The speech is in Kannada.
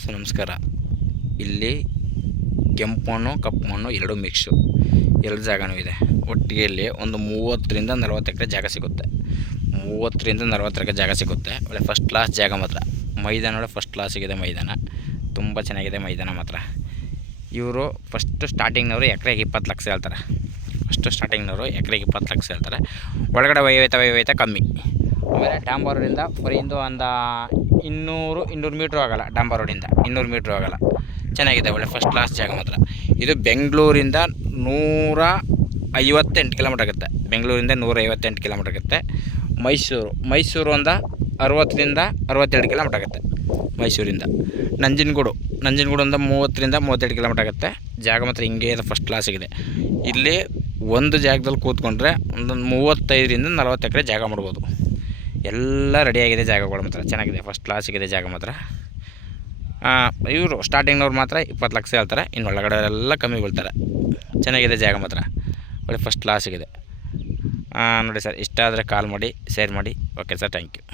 ಸೊ ನಮಸ್ಕಾರ. ಇಲ್ಲಿ ಕೆಂಪು ಮಣ್ಣು ಕಪ್ಪು ಮಣ್ಣು ಎರಡು ಮಿಕ್ಸು, ಎರಡು ಜಾಗನೂ ಇದೆ. ಒಟ್ಟಿಗೆ ಇಲ್ಲಿ ಒಂದು 30ರಿಂದ 40 ಎಕರೆ ಜಾಗ ಸಿಗುತ್ತೆ. 30ರಿಂದ 40 ಎಕರೆ ಜಾಗ ಸಿಗುತ್ತೆ. ಒಳ್ಳೆ ಫಸ್ಟ್ ಕ್ಲಾಸ್ ಜಾಗ ಮಾತ್ರ. ಮೈದಾನ ಒಳ್ಳೆ ಫಸ್ಟ್ ಕ್ಲಾಸಿಗಿದೆ. ಮೈದಾನ ತುಂಬ ಚೆನ್ನಾಗಿದೆ. ಮೈದಾನ ಮಾತ್ರ. ಇವರು ಫಸ್ಟ್ ಸ್ಟಾರ್ಟಿಂಗ್ನವರು ಎಕರೆಗೆ 20 ಲಕ್ಷ ಹೇಳ್ತಾರೆ. ಸ್ಟಾರ್ಟಿಂಗ್ನವರು ಎಕರೆಗೆ 20 ಲಕ್ಷ ಹೇಳ್ತಾರೆ. ಒಳಗಡೆ ವೈವೈತ ಕಮ್ಮಿ. ಆಮೇಲೆ ಡಾಂಬರ್ ರೋಡಿಂದ ಫರೀಂದು ಒಂದು 200 ಮೀಟ್ರ್ ಆಗೋಲ್ಲ. ಡಾಂಬರ್ ರೋಡಿಂದ 200 ಮೀಟ್ರ್ ಆಗೋಲ್ಲ. ಚೆನ್ನಾಗಿದೆ. ಒಳ್ಳೆ ಫಸ್ಟ್ ಕ್ಲಾಸ್ ಜಾಗ ಮಾತ್ರ. ಇದು ಬೆಂಗಳೂರಿಂದ 158 ಕಿಲೋಮೀಟ್ರ್ ಆಗುತ್ತೆ. ಬೆಂಗಳೂರಿಂದ 158 ಕಿಲೋಮೀಟ್ರ್ ಆಗುತ್ತೆ. ಮೈಸೂರು ಒಂದು 60ರಿಂದ 62 ಕಿಲೋಮೀಟ್ರ್ ಆಗುತ್ತೆ. ಮೈಸೂರಿಂದ ನಂಜನಗೂಡು ಒಂದು 30ರಿಂದ 32 ಕಿಲೋಮೀಟ್ರ್ ಆಗುತ್ತೆ. ಜಾಗ ಮಾತ್ರ ಹಿಂಗೆ ಇದೆ. ಫಸ್ಟ್ ಕ್ಲಾಸಿಗಿದೆ. ಇಲ್ಲಿ ಒಂದು ಜಾಗದಲ್ಲಿ ಕೂತ್ಕೊಂಡ್ರೆ ಒಂದು 35ರಿಂದ 40 ಎಕರೆ ಜಾಗ ಮಾಡ್ಬೋದು. ಎಲ್ಲ ರೆಡಿಯಾಗಿದೆ. ಜಾಗಗಳು ಮಾತ್ರ ಚೆನ್ನಾಗಿದೆ. ಫಸ್ಟ್ ಕ್ಲಾಸಿಗಿದೆ ಜಾಗ ಮಾತ್ರ. ಇವರು ಸ್ಟಾರ್ಟಿಂಗ್ನವ್ರು ಮಾತ್ರ 20 ಲಕ್ಷ ಹೇಳ್ತಾರೆ. ಇನ್ನು ಒಳಗಡೆ ಎಲ್ಲ ಕಮ್ಮಿ ಬೀಳ್ತಾರೆ. ಚೆನ್ನಾಗಿದೆ ಜಾಗ ಮಾತ್ರ. ಒಳ್ಳೆ ಫಸ್ಟ್ ಕ್ಲಾಸಿಗಿದೆ. ನೋಡಿ ಸರ್, ಇಷ್ಟ ಆದರೆ ಕಾಲ್ ಮಾಡಿ, ಶೇರ್ ಮಾಡಿ. Okay sir, thank you.